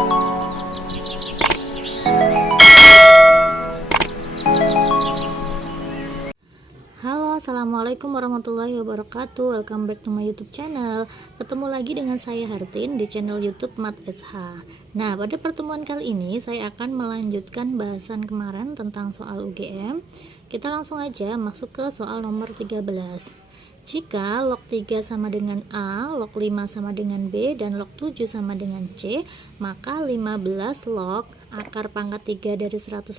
Halo, assalamualaikum warahmatullahi wabarakatuh. Welcome back to my YouTube channel. Ketemu lagi dengan saya Hartin di channel YouTube Mat SH. Nah, pada pertemuan kali ini saya akan melanjutkan bahasan kemarin tentang soal UGM. Kita langsung aja masuk ke soal nomor 13. Jika log 3 sama dengan A, log 5 sama dengan B, dan log 7 sama dengan C, maka 15 log akar pangkat 3 dari 150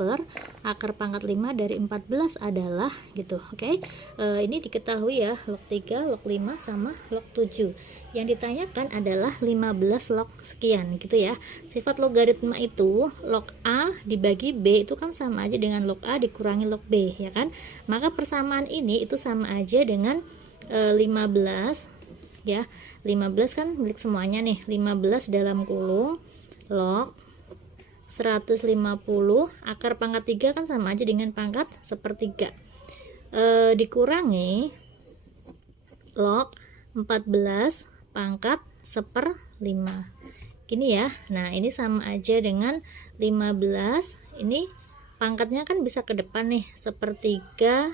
per akar pangkat 5 dari 14 adalah gitu. Oke. Ini diketahui ya, log 3, log 5 sama log 7. Yang ditanyakan adalah 15 log sekian gitu ya. Sifat logaritma itu log A dibagi B itu kan sama aja dengan log A dikurangi log B, ya kan? Maka persamaan ini itu sama aja dengan 15 ya. 15 kan milik semuanya nih. 15 dalam kurung log 150 akar pangkat 3 kan sama aja dengan pangkat sepertiga, dikurangi log 14 pangkat 1/5 gini ya. Nah, ini sama aja dengan 15, ini pangkatnya kan bisa ke depan nih, sepertiga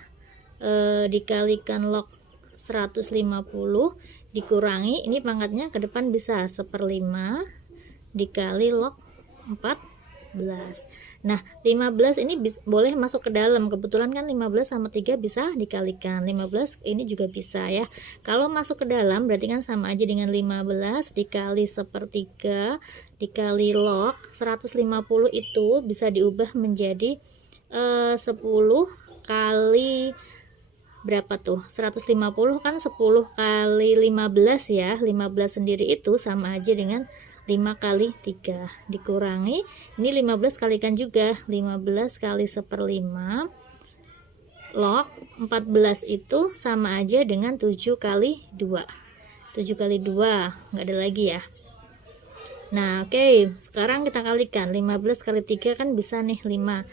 dikalikan log 150 dikurangi, ini pangkatnya ke depan bisa 1/5 dikali log 14. Nah, 15 ini boleh masuk ke dalam. Kebetulan kan 15 sama 3 bisa dikalikan. 15 ini juga bisa ya. Kalau masuk ke dalam berarti kan sama aja dengan 15 dikali sepertiga dikali log 150 itu bisa diubah menjadi 10 kali berapa tuh? 150 kan 10 kali 15 ya. 15 sendiri itu sama aja dengan 5 kali 3 dikurangi, ini 15 kalikan juga, 15 kali 1/5 log 14 itu sama aja dengan 7 kali 2. 7 kali 2 nggak ada lagi ya. Nah, oke, sekarang kita kalikan 15 kali 3 kan bisa nih 5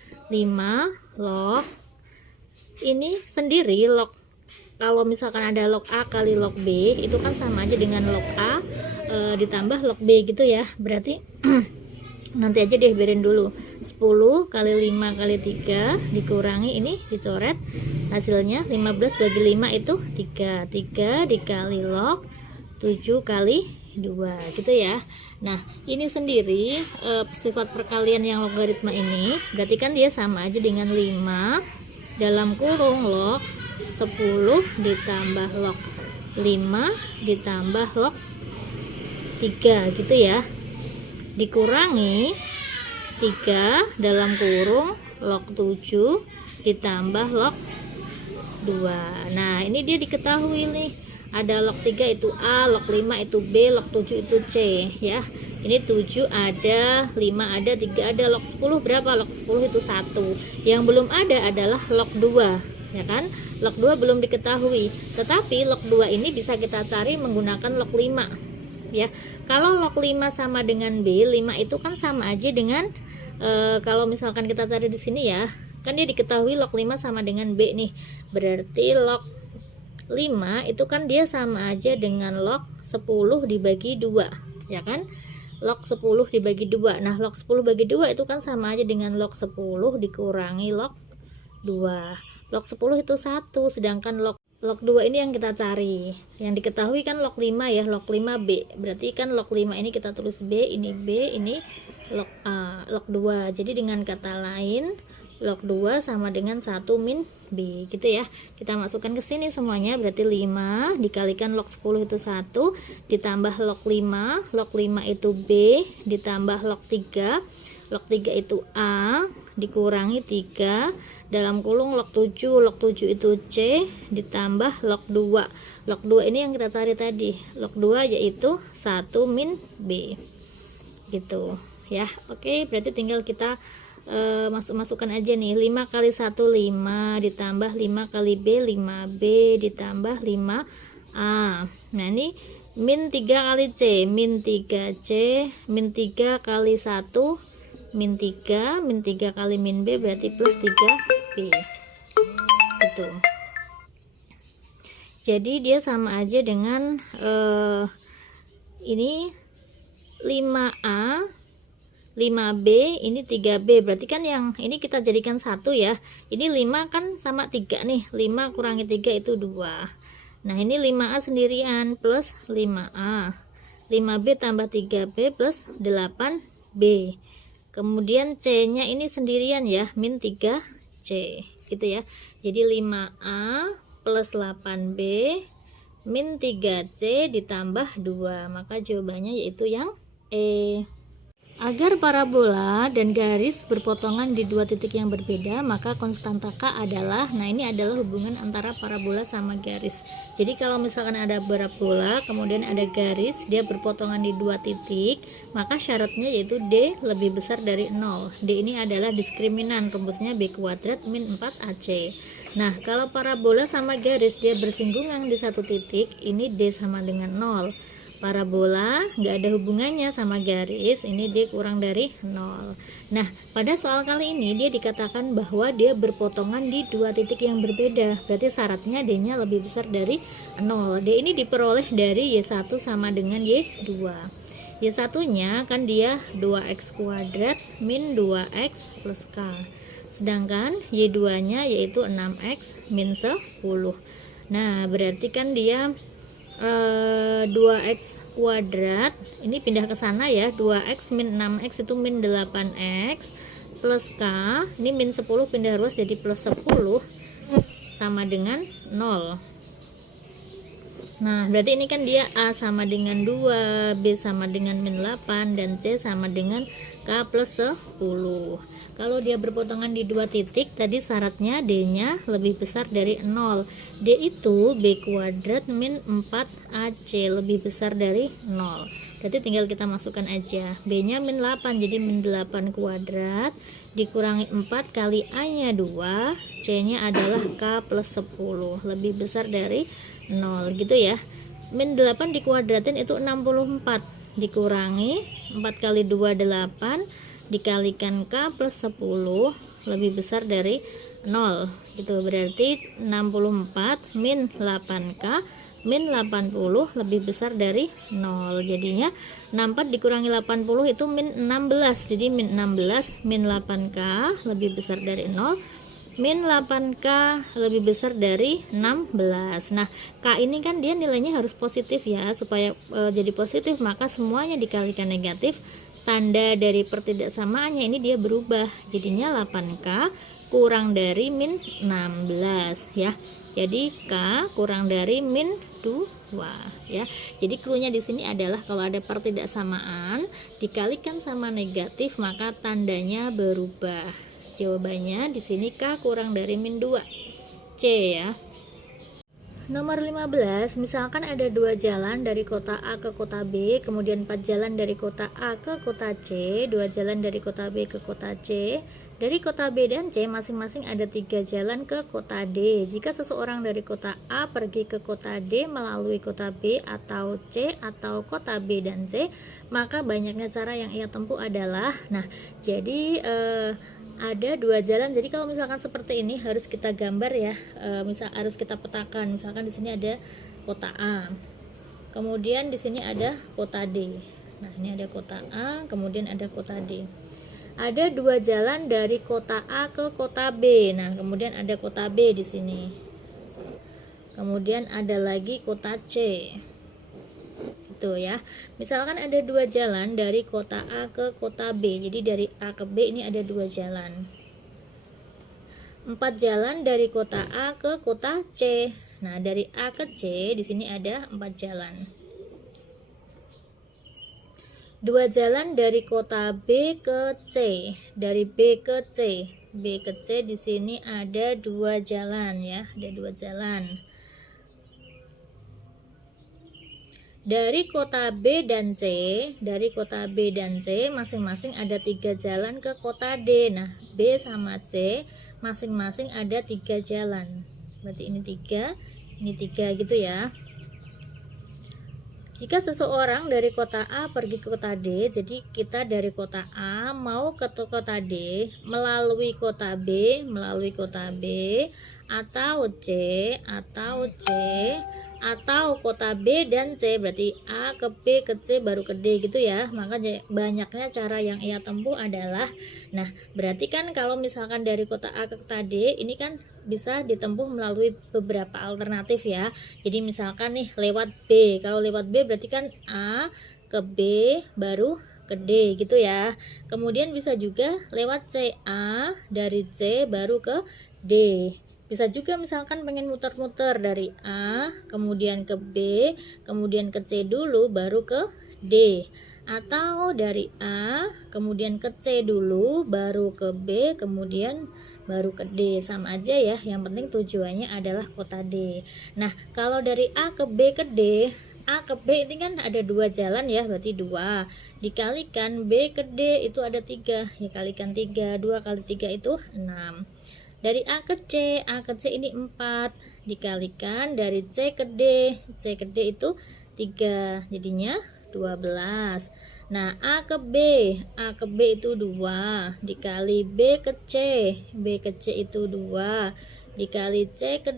log ini sendiri log, kalau misalkan ada log A kali log B itu kan sama aja dengan log A ditambah log B gitu ya. Berarti nanti aja deh biarin dulu, 10 kali 5 kali 3 dikurangi, ini dicoret, hasilnya 15 bagi 5 itu 3 dikali log 7 kali 2 gitu ya. Nah, ini sendiri sifat perkalian yang logaritma ini berarti kan dia sama aja dengan 5 dalam kurung log 10 ditambah log 5 ditambah log 3 gitu ya, dikurangi 3 dalam kurung log 7 ditambah log 2. Nah, ini dia diketahui nih, ada log 3 itu A, log 5 itu B, log 7 itu C ya. Ini 7 ada, 5 ada, 3 ada, log 10 berapa? Log 10 itu 1. Yang belum ada adalah log 2, ya kan? Log 2 belum diketahui, tetapi log 2 ini bisa kita cari menggunakan log 5 ya. Kalau log 5 sama dengan B, 5 itu kan sama aja dengan kalau misalkan kita cari di sini ya, kan dia diketahui log 5 sama dengan B nih. Berarti log 5 itu kan dia sama aja dengan log 10 dibagi 2, ya kan? Log 10 dibagi 2. Nah, log 10 bagi 2 itu kan sama aja dengan log 10 dikurangi log 2. Log 10 itu 1, sedangkan log 2 ini yang kita cari. Yang diketahui kan log 5 ya, log 5B. Berarti kan log 5 ini kita tulis B, ini B, ini log A, log 2. Jadi dengan kata lain, log 2 sama dengan 1 min B gitu ya. Kita masukkan ke sini semuanya, berarti 5 dikalikan log 10 itu 1 ditambah log 5 itu B ditambah log 3 itu A dikurangi 3 dalam kurung log 7 itu C ditambah log 2. Log 2 ini yang kita cari tadi, log 2 yaitu 1 min B gitu ya. Oke, berarti tinggal kita masukkan aja nih, 5 kali 1 5 ditambah 5 kali B 5B ditambah 5A. Nah, ini min 3 kali C, min 3C, min 3 kali 1 min 3, min 3 kali min B berarti plus 3B gitu. Jadi dia sama aja dengan ini 5A, 5B, ini 3B. Berarti kan yang ini kita jadikan 1 ya. Ini 5 kan sama 3 nih. 5 kurangi 3 itu 2. Nah, ini 5A sendirian plus 5A. 5B tambah 3B plus 8B. Kemudian C-nya ini sendirian ya, min 3C. Gitu ya. Jadi 5A plus 8B min 3C ditambah 2. Maka jawabannya yaitu yang E. Agar parabola dan garis berpotongan di dua titik yang berbeda, maka konstanta K adalah, nah ini adalah hubungan antara parabola sama garis. Jadi kalau misalkan ada parabola, kemudian ada garis, dia berpotongan di dua titik, maka syaratnya yaitu D lebih besar dari 0. D ini adalah diskriminan, rumusnya B kuadrat min 4AC. Nah, kalau parabola sama garis dia bersinggungan di satu titik, ini D sama dengan 0. Parabola nggak ada hubungannya sama garis, ini D kurang dari 0. Nah, pada soal kali ini dia dikatakan bahwa dia berpotongan di dua titik yang berbeda, berarti syaratnya D nya lebih besar dari 0. D ini diperoleh dari Y1 sama dengan Y2. Y1 nya kan dia 2x kuadrat min 2x plus K, sedangkan Y2 nya yaitu 6x min 10. Nah, berarti kan dia 2x kuadrat ini pindah ke sana ya, 2x min 6x itu min 8x plus K, ini min 10 pindah ruas jadi plus 10 sama dengan 0. Nah, berarti ini kan dia A sama dengan 2, B sama dengan min 8, dan C sama dengan K plus 10. Kalau dia berpotongan di dua titik, tadi syaratnya D-nya lebih besar dari 0. D itu B kuadrat min 4AC, lebih besar dari 0. Berarti tinggal kita masukkan aja. B-nya min 8, jadi min 8 kuadrat, dikurangi 4 kali A-nya 2, C-nya adalah K plus 10, lebih besar dari 0 gitu ya. Min 8 dikuadratin itu 64, dikurangi 4 kali 2 8, dikalikan K plus 10, lebih besar dari 0 gitu. Berarti 64 min 8K min 80 lebih besar dari 0. Jadinya 64 dikurangi 80 itu min 16, jadi min 16 min 8K lebih besar dari 0, min 8K lebih besar dari 16. Nah, K ini kan dia nilainya harus positif ya. Supaya jadi positif, maka semuanya dikalikan negatif. Tanda dari pertidaksamaannya ini dia berubah. Jadinya 8K kurang dari min 16 ya. Jadi K kurang dari min 2 ya. Jadi cluenya di sini adalah kalau ada pertidaksamaan dikalikan sama negatif, maka tandanya berubah. Jawabannya di sini K kurang dari min 2. C ya. Nomor 15, misalkan ada dua jalan dari kota A ke kota B, kemudian 4 jalan dari kota A ke kota C, 2 jalan dari kota B ke kota C. Dari kota B dan C masing-masing ada 3 jalan ke kota D. Jika seseorang dari kota A pergi ke kota D melalui kota B atau C atau kota B dan C, maka banyaknya cara yang ia tempuh adalah, nah jadi ada 2 jalan. Jadi kalau misalkan seperti ini harus kita gambar ya, misal harus kita petakan. Misalkan di sini ada kota A, kemudian di sini ada kota D. Nah, ini ada kota A, kemudian ada kota D. Ada 2 jalan dari kota A ke kota B. Nah, kemudian ada kota B di sini. Kemudian ada lagi kota C. Itu ya. Misalkan ada 2 jalan dari kota A ke kota B. Jadi dari A ke B ini ada 2 jalan. 4 jalan dari kota A ke kota C. Nah, dari A ke C di sini ada 4 jalan. 2 jalan dari kota B ke C, dari B ke C. B ke C di sini ada 2 jalan ya, ada 2 jalan. Dari kota B dan C, dari kota B dan C masing-masing ada 3 jalan ke kota D. Nah, B sama C masing-masing ada 3 jalan. Berarti ini 3 gitu ya. Jika seseorang dari kota A pergi ke kota D, jadi kita dari kota A mau ke kota D melalui kota B, atau C atau kota B dan C, berarti A ke B ke C baru ke D gitu ya. Maka banyaknya cara yang ia tempuh adalah, nah berarti kan kalau misalkan dari kota A ke kota D ini kan bisa ditempuh melalui beberapa alternatif ya. Jadi misalkan nih lewat B, kalau lewat B berarti kan A ke B baru ke D gitu ya. Kemudian bisa juga lewat C, A dari C baru ke D. Bisa juga misalkan pengen muter-muter dari A kemudian ke B kemudian ke C dulu baru ke D, atau dari A kemudian ke C dulu baru ke B kemudian baru ke D. Sama aja ya, yang penting tujuannya adalah kota D. Nah kalau dari A ke B ke D, A ke B ini kan ada 2 jalan ya, berarti 2 dikalikan B ke D itu ada 3 ya, kalikan 3, 2 kali 3 itu 6. Dari A ke C ini 4 dikalikan dari C ke D itu 3 jadinya 12. Nah A ke B itu 2 dikali B ke C itu 2 dikali C ke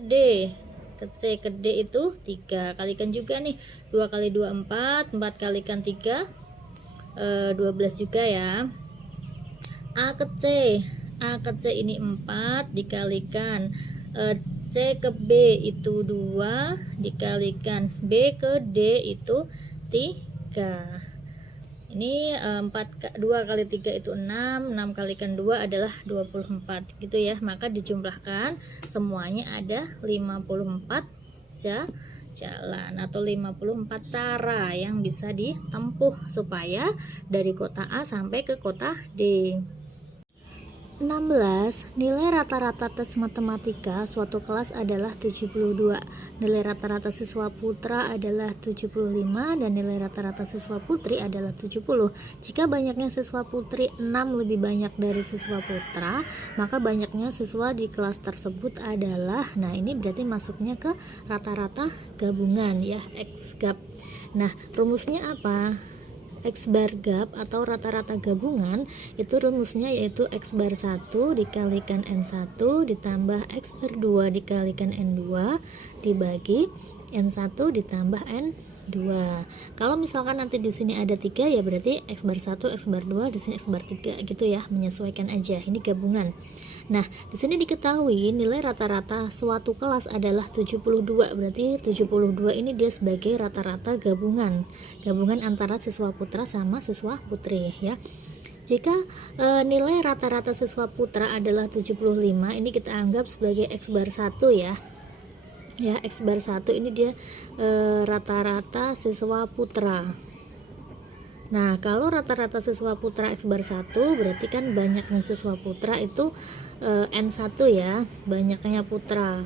D itu 3, kalikan juga nih, 2 kali 2 4 kalikan 3 12 juga ya. A ke C ini 4 dikalikan C ke B itu 2 dikalikan B ke D itu 3. Ini 2 kali 3 itu 6 kalikan 2 adalah 24 gitu ya. Maka dijumlahkan semuanya ada 54 jalan atau 54 cara yang bisa ditempuh supaya dari kota A sampai ke kota D. 16. Nilai rata-rata tes matematika suatu kelas adalah 72. Nilai rata-rata siswa putra adalah 75 dan nilai rata-rata siswa putri adalah 70. Jika banyaknya siswa putri 6 lebih banyak dari siswa putra, maka banyaknya siswa di kelas tersebut adalah, nah ini berarti masuknya ke rata-rata gabungan ya, X gap. Nah, rumusnya apa? X bar gap atau rata-rata gabungan itu rumusnya yaitu X bar 1 dikalikan N1 ditambah X bar 2 dikalikan N2 dibagi N1 ditambah N2. Kalau misalkan nanti di sini ada 3 ya berarti X bar 1, X bar 2, di sini X bar 3 gitu ya, menyesuaikan aja. Ini gabungan. Nah, di sini diketahui nilai rata-rata suatu kelas adalah 72. Berarti 72 ini dia sebagai rata-rata gabungan antara siswa putra sama siswa putri ya. Jika nilai rata-rata siswa putra adalah 75, ini kita anggap sebagai X bar 1 ya. Ya, X bar 1 ini dia rata-rata siswa putra. Nah, kalau rata-rata siswa putra X bar 1 berarti kan banyaknya siswa putra itu N1 ya, banyaknya putra.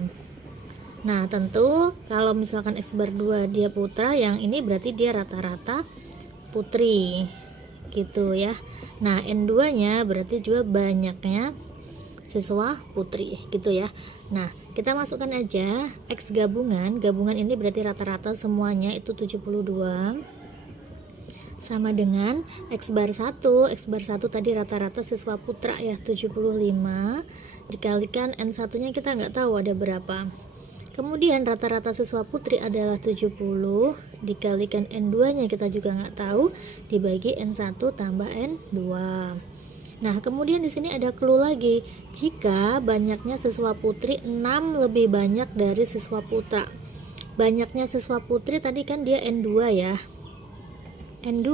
Nah, tentu kalau misalkan X bar 2 dia putra, yang ini berarti dia rata-rata putri gitu ya. Nah, N2 nya berarti juga banyaknya siswa putri gitu ya. Nah, kita masukkan aja X gabungan ini berarti rata-rata semuanya itu 72 sama dengan X bar 1 tadi rata-rata siswa putra ya 75 dikalikan N1 nya kita nggak tahu ada berapa. Kemudian rata-rata siswa putri adalah 70 dikalikan N2 nya kita juga nggak tahu dibagi N1 tambah N2. Nah, kemudian di sini ada clue lagi. Jika banyaknya siswa putri 6 lebih banyak dari siswa putra. Banyaknya siswa putri tadi kan dia N2 ya. N2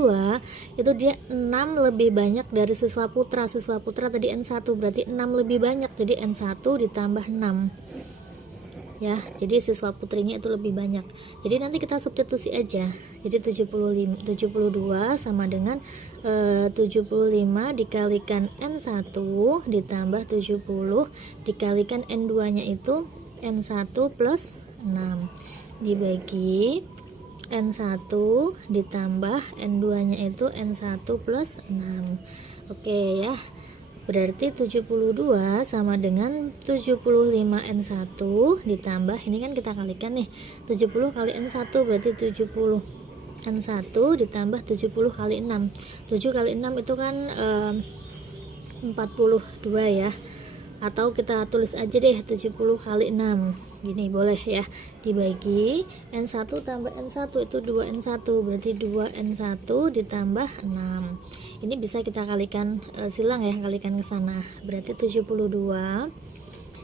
itu dia 6 lebih banyak dari siswa putra tadi N1 berarti 6 lebih banyak, jadi N1 ditambah 6 ya, jadi siswa putrinya itu lebih banyak. Jadi nanti kita substitusi aja, jadi 72 sama dengan 75 dikalikan N1 ditambah 70 dikalikan N2 nya itu N1 plus 6 dibagi N1 ditambah N2 nya itu N1 plus 6. Oke ya, berarti 72 sama dengan 75 N1 ditambah, ini kan kita kalikan nih, 70 kali N1 berarti 70 N1 ditambah 70 kali 6. 7 kali 6 itu kan 42 ya. atau kita tulis aja deh 70 kali 6 gini boleh ya, dibagi N1 tambah N1 itu 2N1, berarti 2N1 ditambah 6. Ini bisa kita kalikan silang ya, kalikan ke sana, berarti 72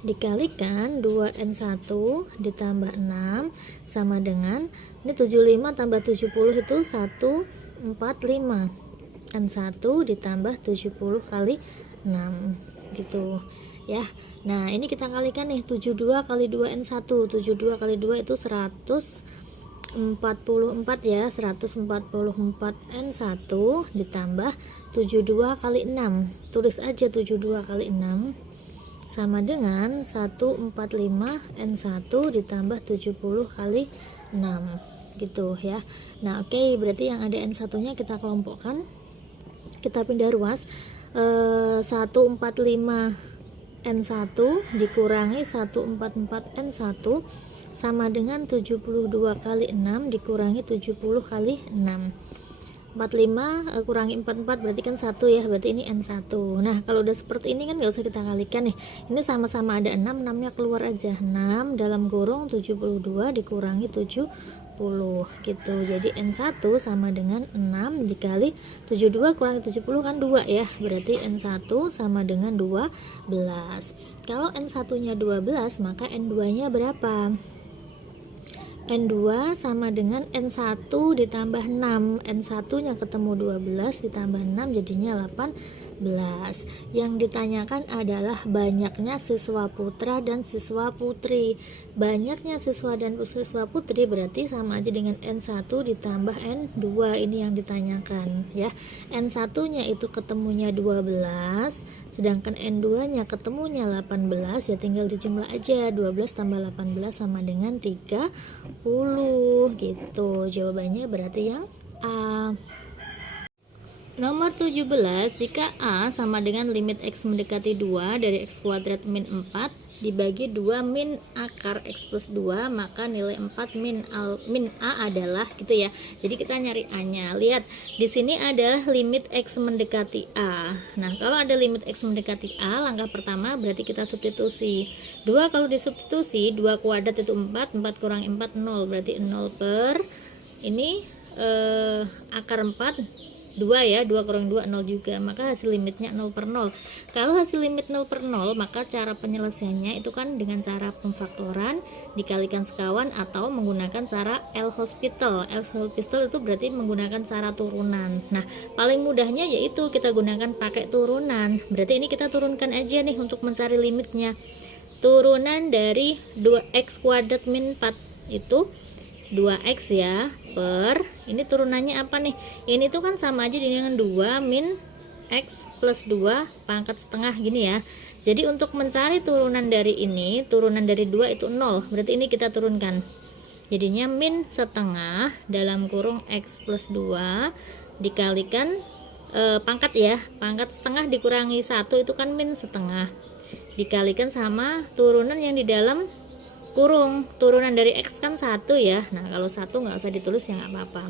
dikalikan 2N1 ditambah 6 sama dengan ini 75 tambah 70 itu 145, N1 ditambah 70 kali 6 gitu ya. Nah ini kita kalikan nih, 72 kali 2N1, 72 kali 2 itu 144 ya, 144 N1 ditambah 72 kali 6, tulis aja 72 kali 6 sama dengan 145 N1 ditambah 70 kali 6 gitu ya. Nah oke, berarti yang ada N1 nya kita kelompokkan, kita pindah ruas. 145 N1 dikurangi 144 N1 sama dengan 72 kali 6 dikurangi 70 kali 6. 45 kurangi 44 berarti kan 1 ya, berarti ini N1. Nah kalau udah seperti ini kan gak usah kita kalikan nih, ini sama-sama ada 6, 6 nya keluar aja, 6 dalam kurung 72 dikurangi 70 gitu. Jadi N1 sama dengan 6 dikali 72 kurangi 70 kan 2 ya, berarti N1 sama dengan 12. Kalau N1 nya 12 maka N2 nya berapa? N2 sama dengan N1 ditambah 6, N1 nya ketemu 12 ditambah 6 jadinya 18. Yang ditanyakan adalah banyaknya siswa putra dan siswa putri. Banyaknya siswa dan siswa putri berarti sama aja dengan N1 ditambah N2, ini yang ditanyakan ya. N1 nya itu ketemunya 12, sedangkan N2 nya ketemunya 18, ya tinggal dijumlah aja, 12 tambah 18 sama dengan 30 gitu. Jawabannya berarti yang A. Nomor 17, jika A sama dengan limit X mendekati 2 dari X kuadrat min 4 dibagi 2 min akar X plus 2, maka nilai 4 min A adalah gitu ya. Jadi kita nyari A nya. Lihat di sini ada limit X mendekati A. Nah kalau ada limit X mendekati A, langkah pertama berarti kita substitusi. 2 kalau disubstitusi, 2 kuadrat itu 4, 4 kurangi 4 0, berarti 0 per ini akar 4 2 ya, 2 kurang 2 0 juga, maka hasil limitnya 0 per 0. Kalau hasil limit 0 per 0, maka cara penyelesaiannya itu kan dengan cara pemfaktoran dikalikan sekawan atau menggunakan cara L'Hospital. L'Hospital itu berarti menggunakan cara turunan. Nah paling mudahnya yaitu kita gunakan pakai turunan, berarti ini kita turunkan aja nih untuk mencari limitnya. Turunan dari 2x kuadrat min 4 itu 2x ya, per ini turunannya apa nih, ini tuh kan sama aja dengan 2 min x plus 2 pangkat setengah gini ya. Jadi untuk mencari turunan dari ini, turunan dari 2 itu 0, berarti ini kita turunkan, jadinya min setengah dalam kurung x plus 2 dikalikan pangkat ya, pangkat setengah dikurangi 1 itu kan min setengah, dikalikan sama turunan yang di dalam kurung. Turunan dari X kan 1 ya. Nah kalau 1 nggak usah ditulis ya nggak apa-apa.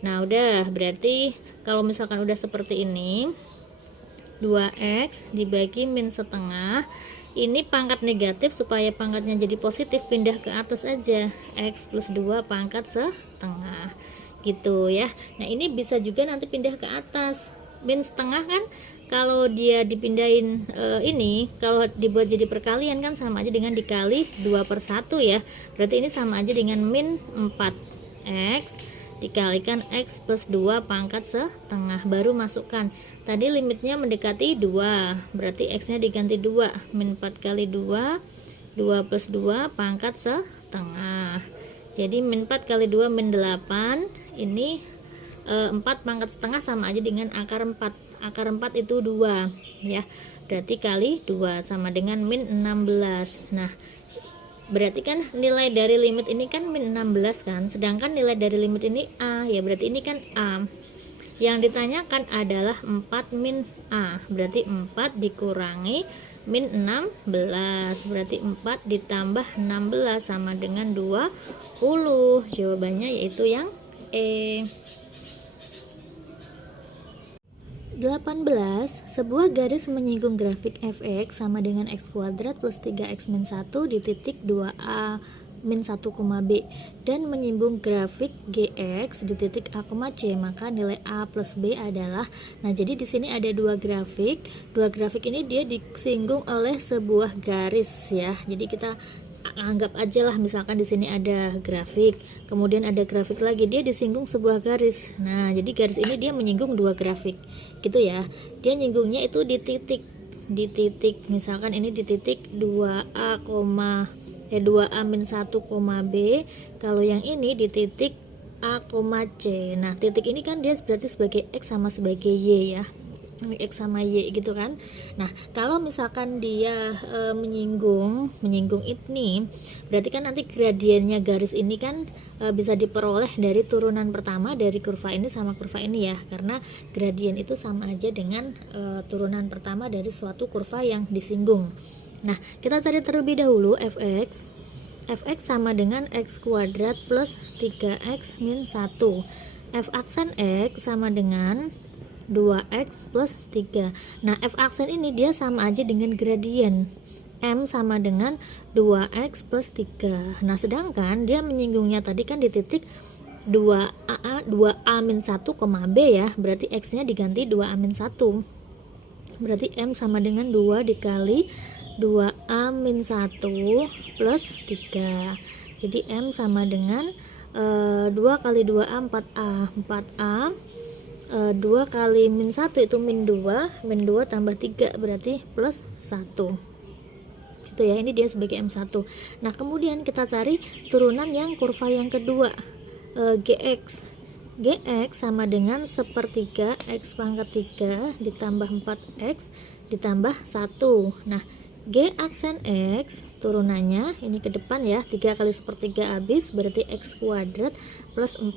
Nah udah, berarti kalau misalkan udah seperti ini, 2x dibagi min setengah, ini pangkat negatif, supaya pangkatnya jadi positif pindah ke atas aja, x plus 2 pangkat setengah gitu ya. Nah ini bisa juga nanti pindah ke atas, min setengah kan kalau dia dipindahin ini, kalau dibuat jadi perkalian kan sama aja dengan dikali 2 per 1 ya, berarti ini sama aja dengan min 4x dikalikan x plus 2 pangkat setengah, baru masukkan tadi limitnya mendekati 2, berarti x nya diganti 2, min 4 kali 2, 2 plus 2 pangkat setengah, jadi min 4 kali 2 min 8, ini 4 pangkat setengah sama aja dengan akar 4, akar 4 itu 2 ya, berarti kali 2 sama dengan min 16. Nah berarti kan nilai dari limit ini kan min 16 kan, sedangkan nilai dari limit ini A ya, berarti ini kan A. Yang ditanyakan adalah 4 min A, berarti 4 dikurangi min 16, berarti 4 ditambah 16 sama dengan 20. Jawabannya yaitu yang E. 18. Sebuah garis menyinggung grafik fx sama dengan x kuadrat plus 3x min 1 di titik 2a min 1, B dan menyinggung grafik gx di titik a, c, maka nilai a plus b adalah. Nah, jadi di sini ada dua grafik ini dia disinggung oleh sebuah garis ya. Jadi kita anggap aja lah, misalkan di sini ada grafik, kemudian ada grafik lagi, dia disinggung sebuah garis. Nah, jadi garis ini dia menyinggung dua grafik gitu ya. Dia nyinggungnya itu di titik misalkan ini di titik 2a, 2a min 1, B. Kalau yang ini di titik a, c. Nah, titik ini kan dia berarti sebagai x sama sebagai y ya, x sama y gitu kan. Nah, kalau misalkan dia menyinggung ini, berarti kan nanti gradiennya garis ini kan bisa diperoleh dari turunan pertama dari kurva ini sama kurva ini ya, karena gradien itu sama aja dengan turunan pertama dari suatu kurva yang disinggung. Nah, kita cari terlebih dahulu fx sama dengan x kuadrat plus 3x min 1. F aksen x sama dengan 2x plus 3. Nah, f aksen ini dia sama aja dengan gradien m sama dengan 2x plus 3. Nah, sedangkan dia menyinggungnya tadi kan di titik 2a min 1, B ya, berarti x nya diganti 2a min 1, berarti m sama dengan 2 dikali 2a min 1 plus 3. Jadi m sama dengan 2 kali 2a 4a 2 kali min 1 itu min 2 tambah 3 berarti plus 1 gitu ya. Ini dia sebagai M1. Nah, kemudian kita cari turunan yang kurva yang kedua, gx sama dengan sepertiga x pangkat 3 ditambah 4x ditambah 1. Nah, G aksen X turunannya ini ke depan ya, 3 kali sepertiga habis berarti X kuadrat plus 4.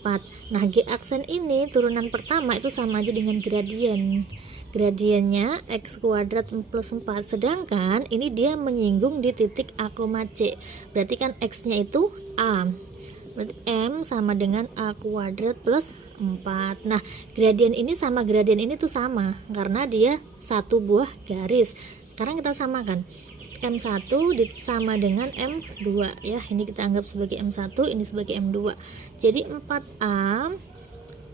Nah, G aksen ini turunan pertama itu sama aja dengan gradiennya X kuadrat plus 4, sedangkan ini dia menyinggung di titik A, C, berarti kan X nya itu A, berarti M sama dengan A kuadrat plus 4. Nah, gradien ini sama gradien ini tuh sama karena dia satu buah garis. Sekarang kita samakan, M1 sama dengan M2 ya, ini kita anggap sebagai M1, ini sebagai M2. Jadi 4A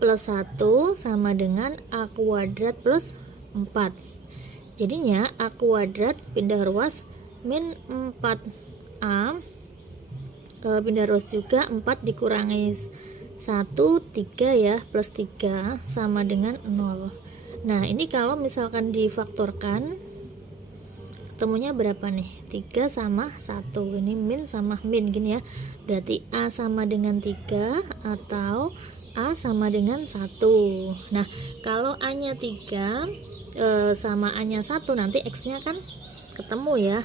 plus 1 sama dengan A kuadrat plus 4. Jadinya A kuadrat pindah ruas min 4A pindah ruas juga 4 dikurangi 1, 3 ya, plus 3 sama dengan 0. Nah, ini kalau misalkan difaktorkan ketemunya berapa nih? 3 sama 1. Ini min sama min gini ya. Berarti A sama dengan 3 atau A sama dengan 1. Nah, kalau A nya 3 sama A nya 1, nanti X nya kan ketemu ya.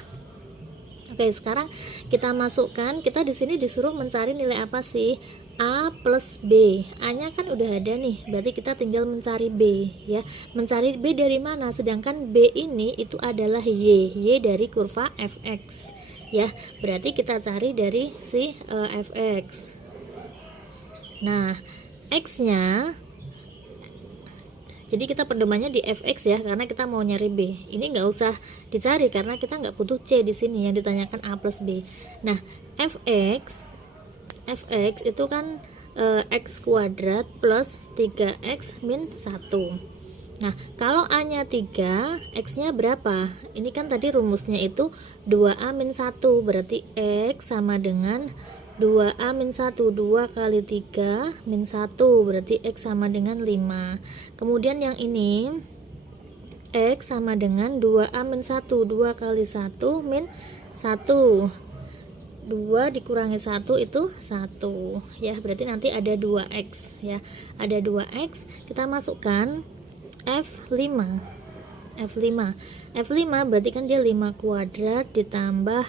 Oke, sekarang kita masukkan, kita di sini disuruh mencari nilai apa sih? A plus B. A nya kan udah ada nih, berarti kita tinggal mencari B ya. Mencari B dari mana? Sedangkan B ini itu adalah Y dari kurva fx ya. Berarti kita cari dari si fx. Nah, X nya, jadi kita pedomannya di fx ya, karena kita mau nyari B. Ini nggak usah dicari karena kita nggak butuh C di sini yang ditanyakan A plus B. Nah, fx itu kan x kuadrat plus 3x min 1. Nah, kalau A nya 3, X nya berapa? Ini kan tadi rumusnya itu 2A min 1, berarti X sama dengan 2A min 1, 2 kali 3 min 1, berarti X sama dengan 5. Kemudian yang ini X sama dengan 2A min 1, 2 kali 1 min 1, 2 dikurangi 1 itu 1 ya, berarti nanti ada 2x ya, ada 2x. Kita masukkan F5 berarti kan dia 5 kuadrat ditambah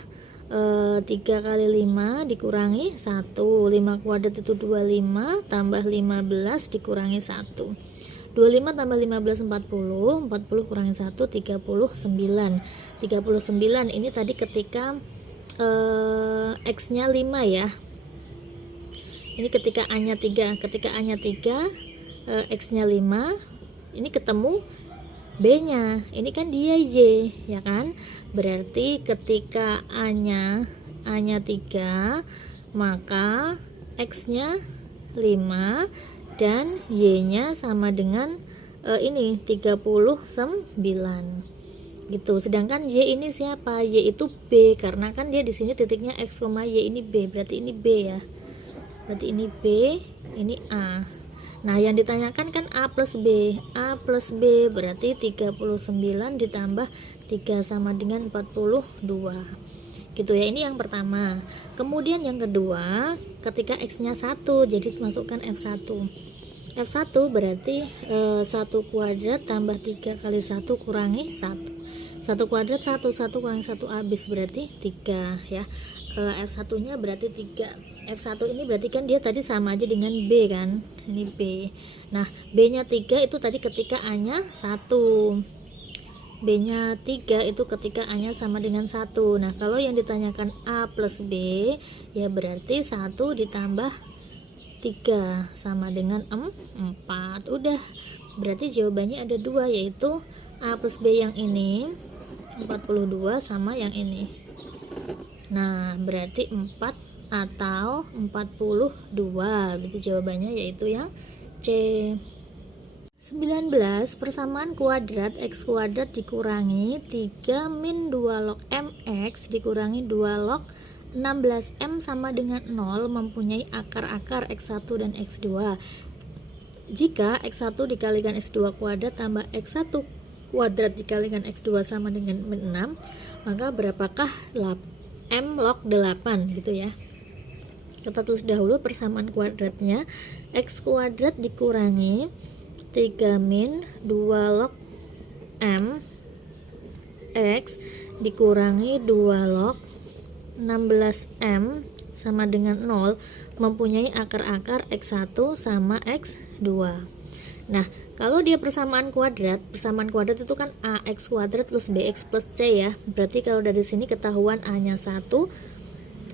3 kali 5 dikurangi 1, 5 kuadrat itu 25 tambah 15 dikurangi 1, 25 tambah 15 40 kurangi 1 39. Ini tadi ketika X nya 5 ya. Ini ketika A nya 3, X nya 5, ini ketemu B-nya. Ini kan dia Y, ya kan? Berarti ketika A-nya 3, maka X-nya 5 dan Y-nya sama dengan ini 39 gitu. Sedangkan Y ini siapa? Y itu B, karena kan dia di sini titiknya X, Y ini B, berarti ini B ya. Berarti ini B, ini A. Nah, yang ditanyakan kan A plus B. A plus B berarti 39 ditambah 3 sama dengan 42. Gitu ya, ini yang pertama. Kemudian yang kedua, ketika X-nya 1, jadi masukkan F1. F1 berarti 1 kuadrat tambah 3 kali 1 kurangi 1. 1 kuadrat 1 kurangi 1 habis berarti 3 ya. F1 nya berarti 3. F1 ini berarti kan dia tadi sama aja dengan B kan, ini B. Nah, B nya 3 itu tadi ketika A nya 1, B nya 3 itu ketika A nya sama dengan 1. Nah, kalau yang ditanyakan A plus B, ya berarti 1 ditambah 3 sama dengan 4. Udah, berarti jawabannya ada 2, yaitu A plus B yang ini 42 sama yang ini. Nah, berarti 4 atau 42. Berarti jawabannya yaitu yang C. 19. Persamaan kuadrat X kuadrat dikurangi 3 min 2 log MX dikurangi 2 log 16M sama dengan 0 mempunyai akar-akar X1 dan X2. Jika X1 dikalikan X2 kuadrat tambah X1 kuadrat dikalikan X2 sama dengan min 6, maka berapakah M log 8 gitu ya. Kita tulis dahulu persamaan kuadratnya. X kuadrat dikurangi 3 min 2 log M X dikurangi 2 log 16M sama dengan 0 mempunyai akar-akar X1 sama X2. Nah, kalau dia persamaan kuadrat itu kan AX kuadrat plus BX plus C ya. Berarti kalau dari sini ketahuan A nya 1,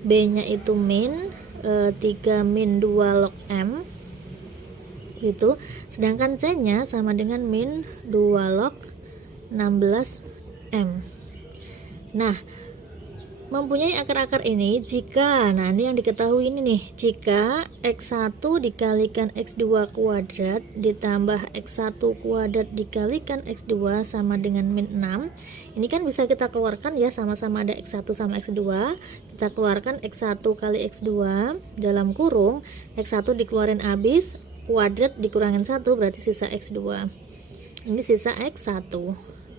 B nya itu min 3 min 2 log M gitu. Sedangkan C nya sama dengan min 2 log 16M. Nah, mempunyai akar-akar ini jika, nah ini yang diketahui ini nih, jika X1 dikalikan X2 kuadrat ditambah X1 kuadrat dikalikan X2 sama dengan min 6, ini kan bisa kita keluarkan ya, sama-sama ada X1 sama X2, kita keluarkan X1 kali X2 dalam kurung, X1 dikeluarin habis, kuadrat dikurangin 1 berarti sisa X2, ini sisa X1,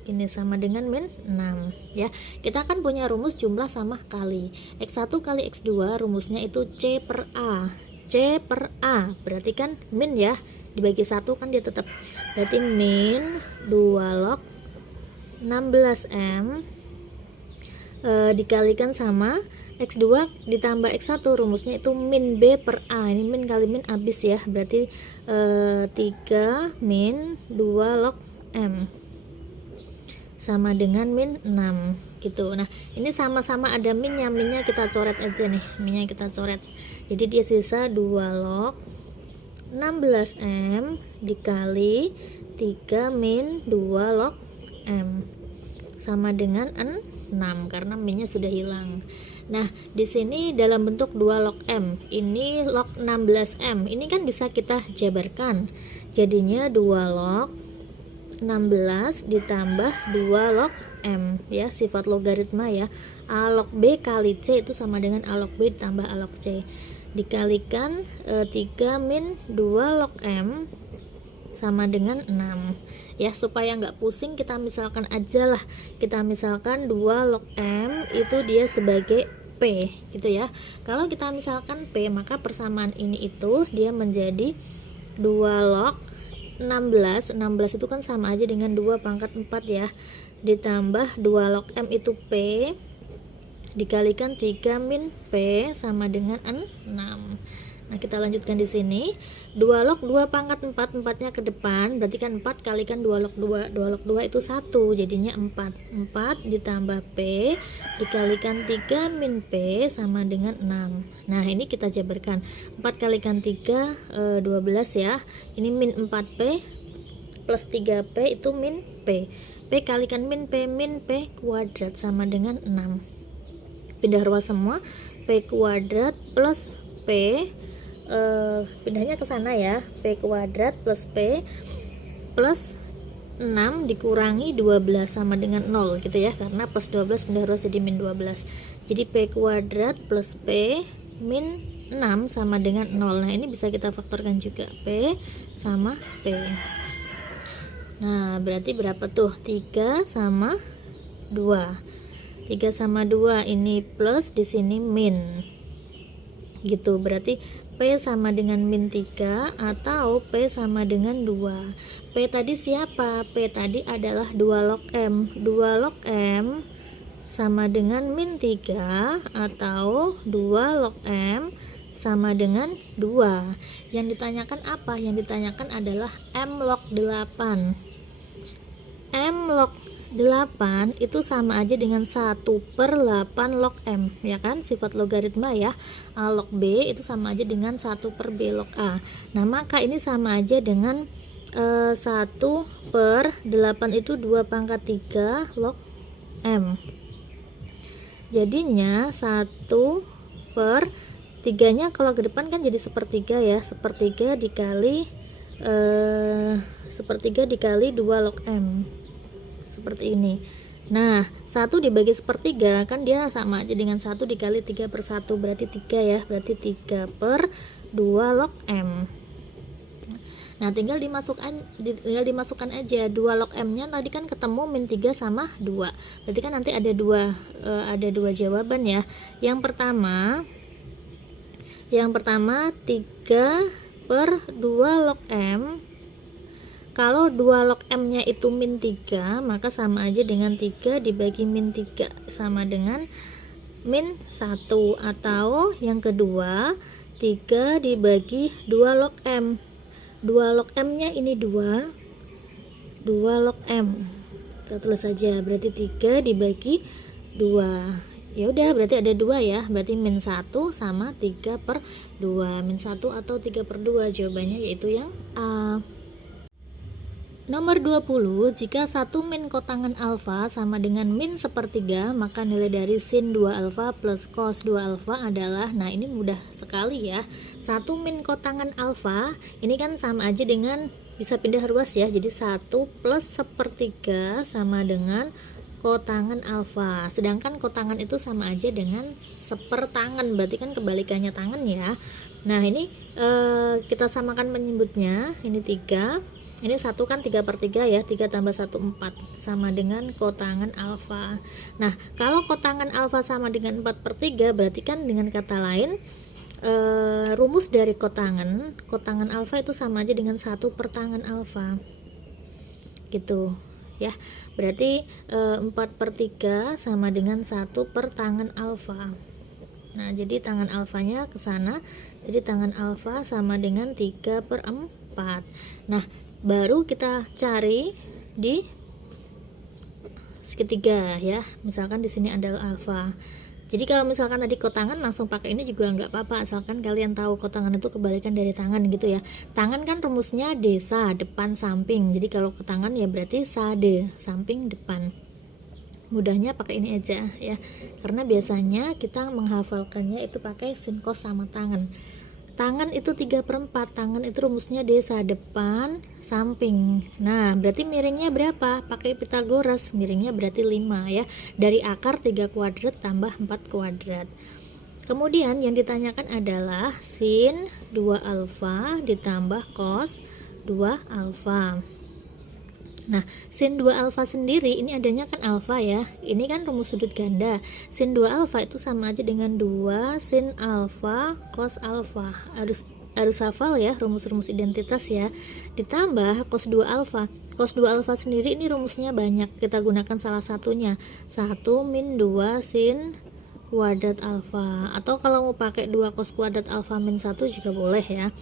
ini sama dengan min 6 ya. Kita kan punya rumus jumlah sama kali. X1 kali X2 rumusnya itu C per A. C per A berarti kan min ya, dibagi 1 kan dia tetap. Berarti min 2 log 16M dikalikan sama X2 ditambah X1 rumusnya itu min B per A. Ini min kali min habis ya. Berarti 3 min 2 log M sama dengan min 6 gitu. Nah, ini sama-sama ada minnya kita coret aja nih, minnya kita coret. Jadi dia sisa 2 log 16M dikali 3 min 2 log M sama dengan 6 karena minnya sudah hilang. Nah, di sini dalam bentuk 2 log M, ini log 16M. Ini kan bisa kita jabarkan. Jadinya 2 log 16 ditambah 2 log M ya, sifat logaritma ya. A log B kali C itu sama dengan A log B ditambah A log C dikalikan 3 min 2 log M sama dengan 6 ya. Supaya nggak pusing kita misalkan aja lah, kita misalkan 2 log M itu dia sebagai P gitu ya. Kalau kita misalkan P, maka persamaan ini itu dia menjadi 2 log 16 itu kan sama aja dengan 2 pangkat 4 ya, ditambah 2 log M itu P dikalikan 3 min P sama dengan 6. Nah, kita lanjutkan di sini. 2 log 2 pangkat 4, 4-nya ke depan, berarti kan 4 kalikan 2 log 2. 2 log 2 itu 1, jadinya 4. 4 ditambah P dikalikan 3 min P sama dengan 6. Nah, ini kita jabarkan. 4 kalikan 3 12 ya. Ini min 4P plus 3P itu min P. P kalikan min P kuadrat sama dengan 6. Pindah ruas semua, P kuadrat plus P, pindahnya ke sana ya, P kuadrat plus P plus 6 dikurangi 12 sama dengan 0 gitu ya, karena plus 12 pindah ruas jadi min 12. Jadi P kuadrat plus P min 6 sama dengan 0. Nah ini bisa kita faktorkan juga, P sama P. Nah berarti berapa tuh? 3 sama 2. 3 sama 2 ini plus, di sini min gitu. Berarti P sama dengan min 3 atau P sama dengan 2. P tadi siapa? P tadi adalah 2 log M. 2 log M sama dengan min 3 atau 2 log M sama dengan 2. Yang ditanyakan apa? Yang ditanyakan adalah M log 8. M log 8 itu sama aja dengan 1/8 log M, ya kan, sifat logaritma ya. A log B itu sama aja dengan 1/B log A. Nah maka ini sama aja dengan 1/8 itu 2 pangkat 3 log M. Jadinya 1/3-nya kalau ke depan kan jadi sepertiga ya, sepertiga dikali 2 log M, seperti ini. Nah 1 dibagi sepertiga kan dia sama aja dengan 1 dikali 3/1, berarti 3 ya, berarti 3/2 log M. Nah tinggal dimasukkan aja 2 log M nya tadi kan ketemu min 3 sama 2, berarti kan nanti ada dua jawaban ya. Yang pertama 3/2 log M. Kalau 2 log M nya itu min 3, maka sama aja dengan 3 dibagi min 3 sama dengan min 1. Atau yang kedua 3 dibagi 2 log M. 2 log M nya ini 2 log M, kita tulis saja, berarti 3 dibagi 2. Ya udah, berarti ada 2 ya, berarti min 1 sama 3/2. Min 1 atau 3/2 jawabannya yaitu yang A. Nomor 20, jika 1 min kotangan alfa sama dengan min 1/3, maka nilai dari sin 2 alfa plus cos 2 alfa adalah, nah ini mudah sekali ya. 1 min kotangan alfa, ini kan sama aja dengan, bisa pindah ruas ya, jadi 1 plus 1/3 sama dengan kotangan alfa. Sedangkan kotangan itu sama aja dengan sepertangan, berarti kan kebalikannya tangan ya. Nah ini kita samakan penyebutnya, ini 3. Ini 1 kan 3/3 ya, 3 tambah 1 4 sama dengan kotangan alfa. Nah kalau kotangan alfa sama dengan 4/3, berarti kan dengan kata lain rumus dari kotangan alfa itu sama aja dengan 1 per tangan alfa gitu ya. Berarti 4/3 sama dengan 1 per tangan alfa. Nah jadi tangan alfanya ke sana, jadi tangan alfa sama dengan 3/4. Nah baru kita cari di segitiga ya, misalkan di sini adalah alfa. Jadi kalau misalkan tadi kotangan langsung pakai ini juga nggak apa-apa, asalkan kalian tahu kotangan itu kebalikan dari tangan gitu ya. Tangan kan rumusnya desa, depan samping, jadi kalau kotangan ya berarti sade, samping depan. Mudahnya pakai ini aja ya, karena biasanya kita menghafalkannya itu pakai sin cos sama tangan. Tangan itu 3/4, tangan itu rumusnya desa, depan samping. Nah berarti miringnya berapa? Pakai Pitagoras, miringnya berarti 5 ya, dari akar 3 kuadrat tambah 4 kuadrat. Kemudian yang ditanyakan adalah sin 2 alfa ditambah cos 2 alfa. Nah, sin 2 alfa sendiri ini adanya kan alfa ya. Ini kan rumus sudut ganda. Sin 2 alfa itu sama aja dengan 2 sin alfa cos alfa. Harus hafal ya rumus-rumus identitas ya. Ditambah cos 2 alfa. Cos 2 alfa sendiri ini rumusnya banyak. Kita gunakan salah satunya. 1 min 2 sin kuadrat alfa. Atau kalau mau pakai 2 cos kuadrat alfa min 1 juga boleh ya.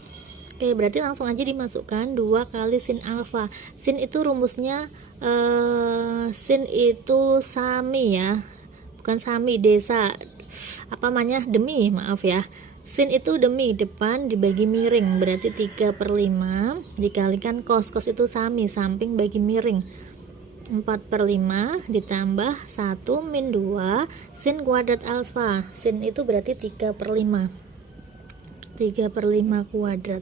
Oke, berarti langsung aja dimasukkan 2 kali sin alfa. Sin itu rumusnya sin itu sami ya, bukan sami, desa, apa namanya, demi, maaf ya. sin itu demi depan dibagi miring, berarti 3/5 dikalikan cos. Cos itu samping bagi miring, 4/5 ditambah 1 min 2 sin kuadrat alfa. Sin itu berarti 3/5 kuadrat.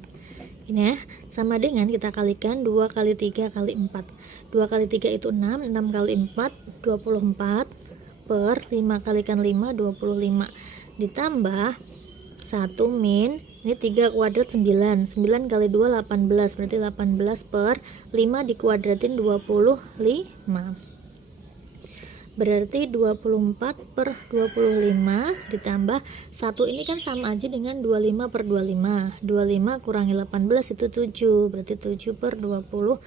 Ini ya, sama dengan kita kalikan 2 kali 3 kali 4. 2 kali 3 itu 6, 6 kali 4 24 per 5 kalikan 5 25 ditambah 1 min, ini 3 kuadrat 9, 9 kali 2 18, berarti 18 per 5 dikuadratin 25, berarti 24 per 25 ditambah 1, ini kan sama aja dengan 25 per 25, 25 kurangi 18 itu 7, berarti 7 per 25.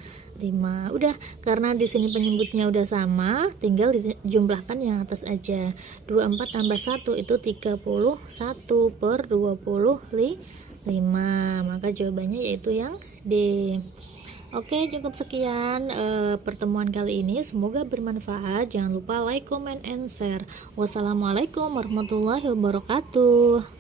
Udah, karena di sini penyebutnya udah sama, tinggal dijumlahkan yang atas aja. 24 tambah 1 itu 31 per 25, maka jawabannya yaitu yang D. Oke, cukup sekian pertemuan kali ini, semoga bermanfaat. Jangan lupa like, comment, and share. Wassalamualaikum warahmatullahi wabarakatuh.